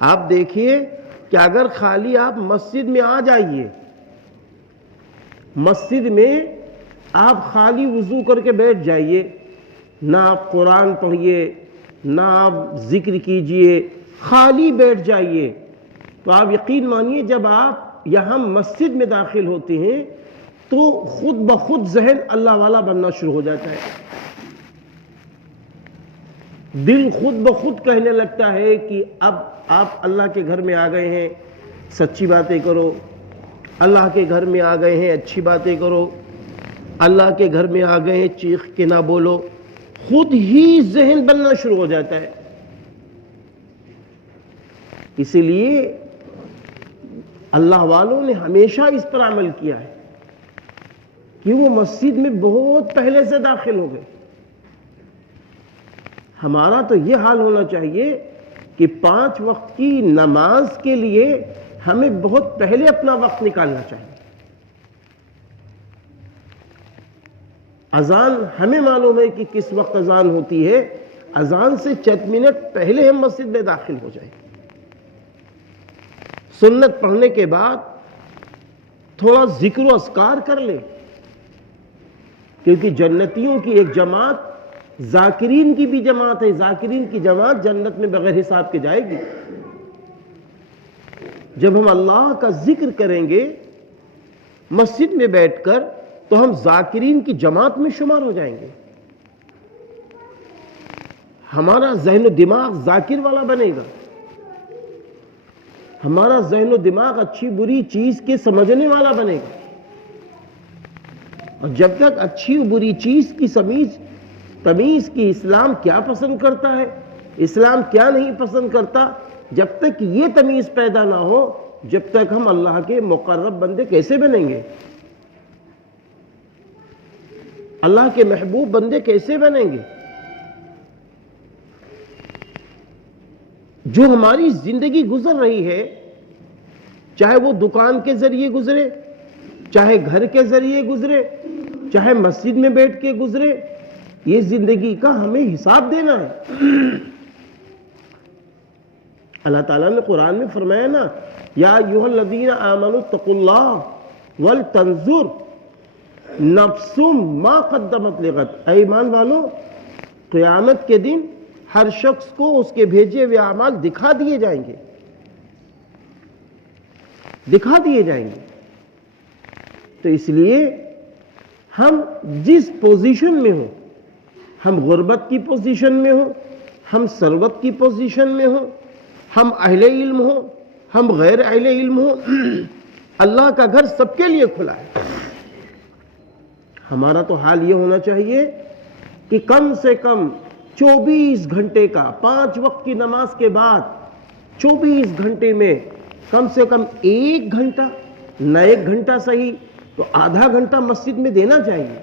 آپ دیکھیے کہ اگر خالی آپ مسجد میں آ جائیے، مسجد میں آپ خالی وضو کر کے بیٹھ جائیے، نہ آپ قرآن پڑھیے نہ آپ ذکر کیجئے، خالی بیٹھ جائیے، تو آپ یقین مانیے جب آپ یہاں مسجد میں داخل ہوتے ہیں تو خود بخود ذہن اللہ والا بننا شروع ہو جاتا ہے، دل خود بخود کہنے لگتا ہے کہ اب آپ اللہ کے گھر میں آ گئے ہیں، سچی باتیں کرو، اللہ کے گھر میں آ گئے ہیں، اچھی باتیں کرو، اللہ کے گھر میں آ گئے ہیں، چیخ کے نہ بولو، خود ہی ذہن بننا شروع ہو جاتا ہے۔ اسی لیے اللہ والوں نے ہمیشہ اس پر عمل کیا ہے کہ وہ مسجد میں بہت پہلے سے داخل ہو گئے۔ ہمارا تو یہ حال ہونا چاہیے کہ 5 وقت کی نماز کے لیے ہمیں بہت پہلے اپنا وقت نکالنا چاہیے۔ اذان ہمیں معلوم ہے کہ کس وقت اذان ہوتی ہے، اذان سے چند منٹ پہلے ہم مسجد میں داخل ہو جائیں، سنت پڑھنے کے بعد تھوڑا ذکر و اذکار کر لیں، کیونکہ جنتیوں کی ایک جماعت ذاکرین کی بھی جماعت ہے، ذاکرین کی جماعت جنت میں بغیر حساب کے جائے گی۔ جب ہم اللہ کا ذکر کریں گے مسجد میں بیٹھ کر تو ہم ذاکرین کی جماعت میں شمار ہو جائیں گے، ہمارا ذہن و دماغ ذاکر والا بنے گا، ہمارا ذہن و دماغ اچھی بری چیز کے سمجھنے والا بنے گا، اور جب تک اچھی و بری چیز کی تمیز کی اسلام کیا پسند کرتا ہے، اسلام کیا نہیں پسند کرتا، جب تک یہ تمیز پیدا نہ ہو، جب تک ہم اللہ کے مقرب بندے کیسے بنیں گے، اللہ کے محبوب بندے کیسے بنیں گے؟ جو ہماری زندگی گزر رہی ہے، چاہے وہ دکان کے ذریعے گزرے، چاہے گھر کے ذریعے گزرے، چاہے مسجد میں بیٹھ کے گزرے، یہ زندگی کا ہمیں حساب دینا ہے۔ اللہ تعالیٰ نے قرآن میں فرمایا نا، یا ایھا الذین آمنوا اتقوا اللہ ولتنظر نفس ما قدمت لغد، اے ایمان والو قیامت کے دن ہر شخص کو اس کے بھیجے ہوئے اعمال دکھا دیے جائیں گے، دکھا دیے جائیں گے۔ تو اس لیے ہم جس پوزیشن میں ہوں، ہم غربت کی پوزیشن میں ہوں، ہم ثروت کی پوزیشن میں ہوں، ہم اہل علم ہوں، ہم غیر اہل علم ہوں، اللہ کا گھر سب کے لیے کھلا ہے۔ ہمارا تو حال یہ ہونا چاہیے کہ کم سے کم 24 گھنٹے کا، 5 وقت کی نماز کے بعد 24 گھنٹے میں کم سے کم 1 گھنٹہ، نہ 1 گھنٹہ صحیح تو آدھا گھنٹہ مسجد میں دینا چاہیے۔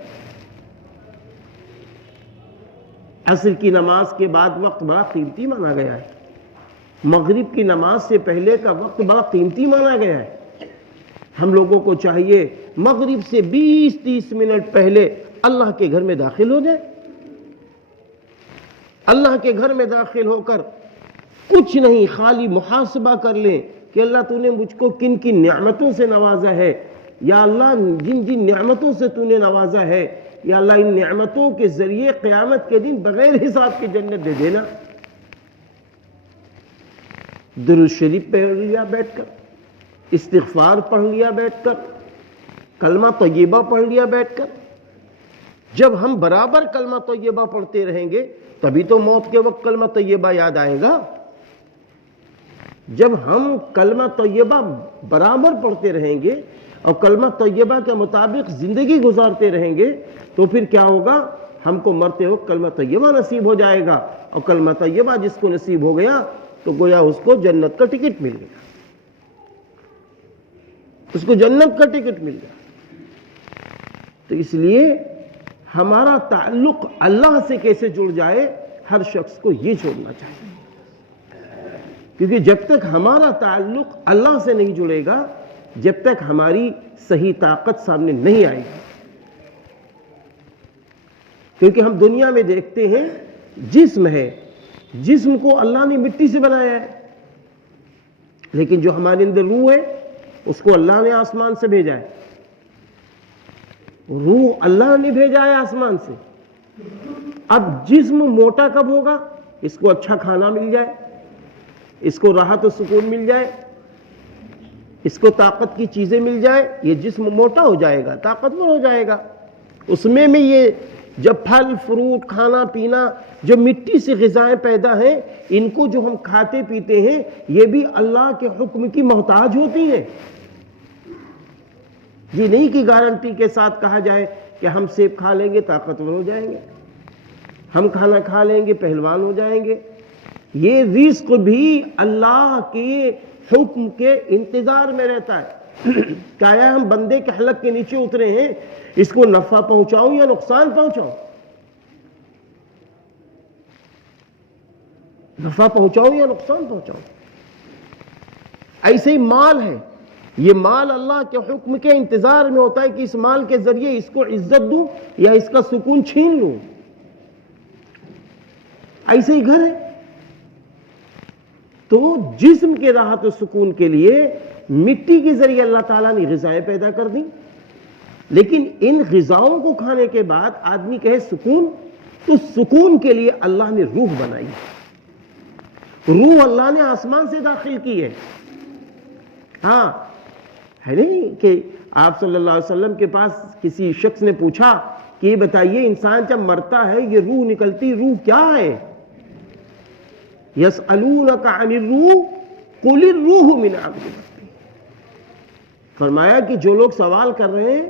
عصر کی نماز کے بعد وقت بڑا قیمتی مانا گیا ہے، مغرب کی نماز سے پہلے کا وقت بڑا قیمتی مانا گیا ہے۔ ہم لوگوں کو چاہیے مغرب سے 20-30 منٹ پہلے اللہ کے گھر میں داخل ہو جائے، اللہ کے گھر میں داخل ہو کر کچھ نہیں، خالی محاسبہ کر لیں کہ اللہ تو نے مجھ کو کن کن نعمتوں سے نوازا ہے، یا اللہ جن جن نعمتوں سے تو نے نوازا ہے، یا اللہ ان نعمتوں کے ذریعے قیامت کے دن بغیر حساب کی جنت دے دینا۔ درود شریف پڑھ لیا بیٹھ کر، استغفار پڑھ لیا بیٹھ کر، کلمہ طیبہ پڑھ لیا بیٹھ کر۔ جب ہم برابر کلمہ طیبہ پڑھتے رہیں گے تبھی تو موت کے وقت کلمہ طیبہ یاد آئے گا۔ جب ہم کلمہ طیبہ برابر پڑھتے رہیں گے اور کلمہ طیبہ کے مطابق زندگی گزارتے رہیں گے تو پھر کیا ہوگا، ہم کو مرتے وقت کلمہ طیبہ نصیب ہو جائے گا، اور کلمہ طیبہ جس کو نصیب ہو گیا تو گویا اس کو جنت کا ٹکٹ مل گیا، اس کو جنت کا ٹکٹ مل گیا۔ تو اس لیے ہمارا تعلق اللہ سے کیسے جڑ جائے، ہر شخص کو یہ جوڑنا چاہیے، کیونکہ جب تک ہمارا تعلق اللہ سے نہیں جڑے گا، جب تک ہماری صحیح طاقت سامنے نہیں آئے گی۔ کیونکہ ہم دنیا میں دیکھتے ہیں جسم ہے، جسم کو اللہ نے مٹی سے بنایا ہے، لیکن جو ہمارے اندر روح ہے اس کو اللہ نے آسمان سے بھیجا ہے. روح اللہ نے بھیجا ہے آسمان سے. اب جسم موٹا کب ہوگا؟ اس کو اچھا کھانا مل جائے، اس کو راحت و سکون مل جائے، اس کو طاقت کی چیزیں مل جائے، یہ جسم موٹا ہو جائے گا، طاقتور ہو جائے گا. اس میں یہ جب پھل فروٹ کھانا پینا، جو مٹی سے غذائیں پیدا ہیں، ان کو جو ہم کھاتے پیتے ہیں، یہ بھی اللہ کے حکم کی محتاج ہوتی ہیں. یہ نہیں کہ گارنٹی کے ساتھ کہا جائے کہ ہم سیب کھا لیں گے طاقتور ہو جائیں گے، ہم کھانا کھا لیں گے پہلوان ہو جائیں گے. یہ رزق بھی اللہ کے حکم کے انتظار میں رہتا ہے. کیا ہم بندے کے حلق کے نیچے اترے ہیں اس کو نفع پہنچاؤں یا نقصان پہنچاؤں؟ نفع پہنچاؤں یا نقصان پہنچاؤں؟ ایسے ہی مال ہے، یہ مال اللہ کے حکم کے انتظار میں ہوتا ہے کہ اس مال کے ذریعے اس کو عزت دوں یا اس کا سکون چھین لوں. ایسے ہی گھر ہے. تو جسم کے راحت و سکون کے لیے مٹی کے ذریعے اللہ تعالیٰ نے غذائیں پیدا کر دی، لیکن ان غذاؤں کو کھانے کے بعد آدمی کہے سکون، تو سکون کے لیے اللہ نے روح بنائی. روح اللہ نے آسمان سے داخل کی ہے. ہاں ہے نہیں کہ آپ صلی اللہ علیہ وسلم کے پاس کسی شخص نے پوچھا کہ یہ بتائیے انسان جب مرتا ہے یہ روح نکلتی، روح کیا ہے؟ یسألونک عن الروح قل الروح من امر ربی. فرمایا کہ جو لوگ سوال کر رہے ہیں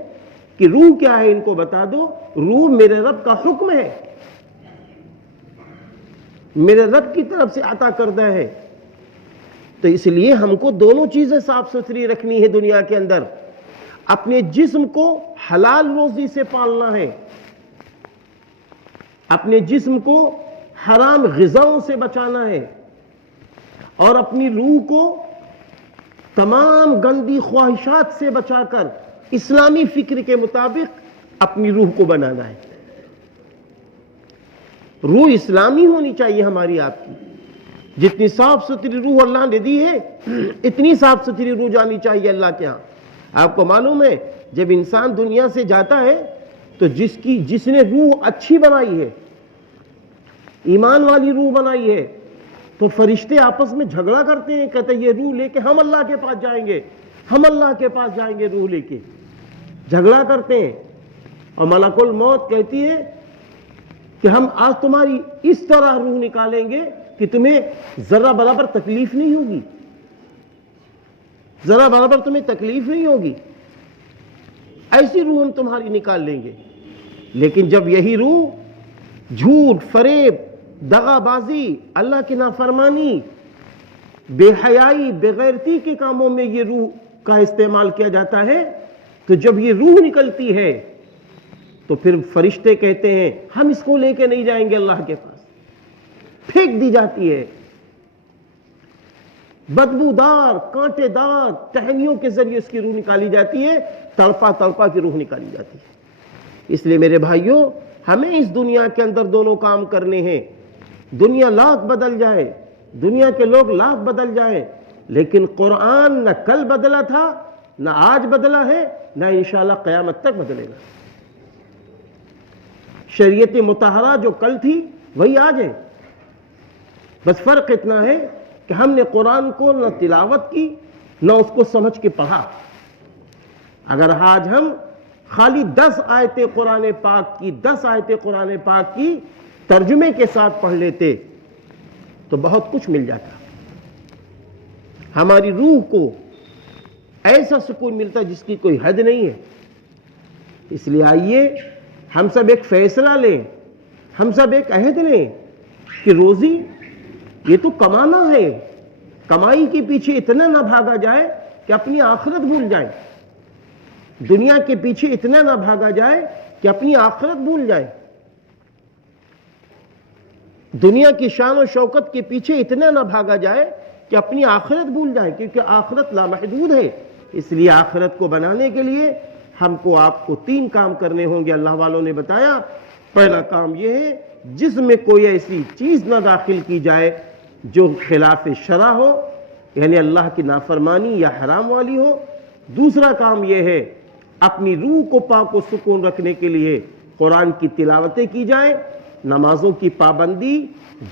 کہ روح کیا ہے ان کو بتا دو، روح میرے رب کا حکم ہے، میرے رب کی طرف سے عطا کردہ ہے. تو اس لیے ہم کو دونوں چیزیں صاف ستھری رکھنی ہے دنیا کے اندر. اپنے جسم کو حلال روزی سے پالنا ہے، اپنے جسم کو حرام غذاؤں سے بچانا ہے، اور اپنی روح کو تمام گندی خواہشات سے بچا کر اسلامی فکر کے مطابق اپنی روح کو بنانا ہے. روح اسلامی ہونی چاہیے ہماری آپ کی. جتنی صاف ستھری روح اللہ نے دی ہے اتنی صاف ستھری روح جانی چاہیے اللہ کے ہاں. آپ کو معلوم ہے جب انسان دنیا سے جاتا ہے تو جس نے روح اچھی بنائی ہے، ایمان والی روح بنائی ہے، تو فرشتے آپس میں جھگڑا کرتے ہیں، کہتے ہیں یہ روح لے کے ہم اللہ کے پاس جائیں گے، ہم اللہ کے پاس جائیں گے، روح لے کے جھگڑا کرتے ہیں. اور ملک الموت کہتی ہے کہ ہم آج تمہاری اس طرح روح نکالیں گے کہ تمہیں ذرہ برابر تکلیف نہیں ہوگی، ذرہ برابر تمہیں تکلیف نہیں ہوگی، ایسی روح ہم تمہاری نکال لیں گے. لیکن جب یہی روح جھوٹ، فریب، دغا بازی، اللہ کی نافرمانی، بے حیائی، بے غیرتی کے کاموں میں یہ روح کا استعمال کیا جاتا ہے، تو جب یہ روح نکلتی ہے تو پھر فرشتے کہتے ہیں ہم اس کو لے کے نہیں جائیں گے اللہ کے پاس، پھینک دی جاتی ہے. بدبودار، کانٹے دار ٹہنیوں کے ذریعے اس کی روح نکالی جاتی ہے، تڑپا تڑپا کی روح نکالی جاتی ہے. اس لیے میرے بھائیوں، ہمیں اس دنیا کے اندر دونوں کام کرنے ہیں. دنیا لاکھ بدل جائے، دنیا کے لوگ لاکھ بدل جائیں، لیکن قرآن نہ کل بدلا تھا، نہ آج بدلا ہے، نہ انشاءاللہ قیامت تک بدلے گا. شریعت مطہرہ جو کل تھی وہی آج ہے. بس فرق اتنا ہے کہ ہم نے قرآن کو نہ تلاوت کی نہ اس کو سمجھ کے پڑھا. اگر آج ہم خالی 10 آیتیں قرآن پاک کی 10 آیتیں قرآن پاک کی ترجمے کے ساتھ پڑھ لیتے تو بہت کچھ مل جاتا. ہماری روح کو ایسا سکون ملتا جس کی کوئی حد نہیں ہے. اس لیے آئیے ہم سب ایک فیصلہ لیں، ہم سب ایک عہد لیں کہ روزی یہ تو کمانا ہے، کمائی کے پیچھے اتنا نہ بھاگا جائے کہ اپنی آخرت بھول جائیں. دنیا کے پیچھے اتنا نہ بھاگا جائے کہ اپنی آخرت بھول جائے. دنیا کی شان و شوکت کے پیچھے اتنا نہ بھاگا جائے کہ اپنی آخرت بھول جائے، کیونکہ آخرت لامحدود ہے. اس لیے آخرت کو بنانے کے لیے ہم کو آپ کو 3 کام کرنے ہوں گے. اللہ والوں نے بتایا پہلا کام یہ ہے جس میں کوئی ایسی چیز نہ داخل کی جائے جو خلاف شرع ہو، یعنی اللہ کی نافرمانی یا حرام والی ہو. دوسرا کام یہ ہے اپنی روح کو پاک و سکون رکھنے کے لیے قرآن کی تلاوتیں کی جائیں, نمازوں کی پابندی,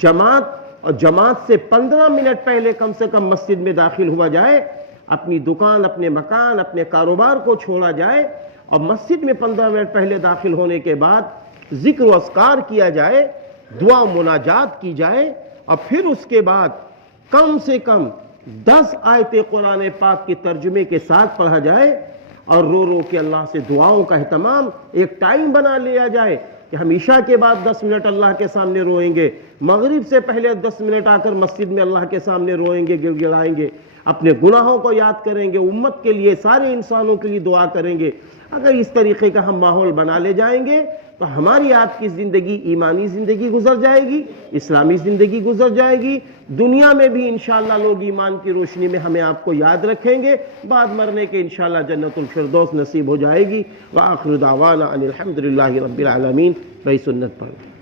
جماعت سے 15 منٹ پہلے کم سے کم مسجد میں داخل ہوا جائے, اپنی دکان, اپنے مکان, اپنے کاروبار کو چھوڑا جائے اور مسجد میں 15 منٹ پہلے داخل ہونے کے بعد ذکر و اذکار کیا جائے, دعا و مناجات کی جائے, اور پھر اس کے بعد کم سے کم 10 آیت قرآن پاک کی ترجمے کے ساتھ پڑھا جائے, اور رو رو کے اللہ سے دعاؤں کا اہتمام ایک ٹائم بنا لیا جائے کہ ہم عشاء کے بعد 10 منٹ اللہ کے سامنے روئیں گے, مغرب سے پہلے 10 منٹ آ کر مسجد میں اللہ کے سامنے روئیں گے, گڑ گڑائیں گے, اپنے گناہوں کو یاد کریں گے, امت کے لیے, سارے انسانوں کے لیے دعا کریں گے. اگر اس طریقے کا ہم ماحول بنا لے جائیں گے تو ہماری آپ کی زندگی ایمانی زندگی گزر جائے گی, اسلامی زندگی گزر جائے گی. دنیا میں بھی انشاءاللہ لوگ ایمان کی روشنی میں ہمیں آپ کو یاد رکھیں گے, بعد مرنے کے انشاءاللہ جنت الفردوس نصیب ہو جائے گی. وآخر دعوانا ان الحمدللہ رب العالمین. بھائی سنت پڑھ.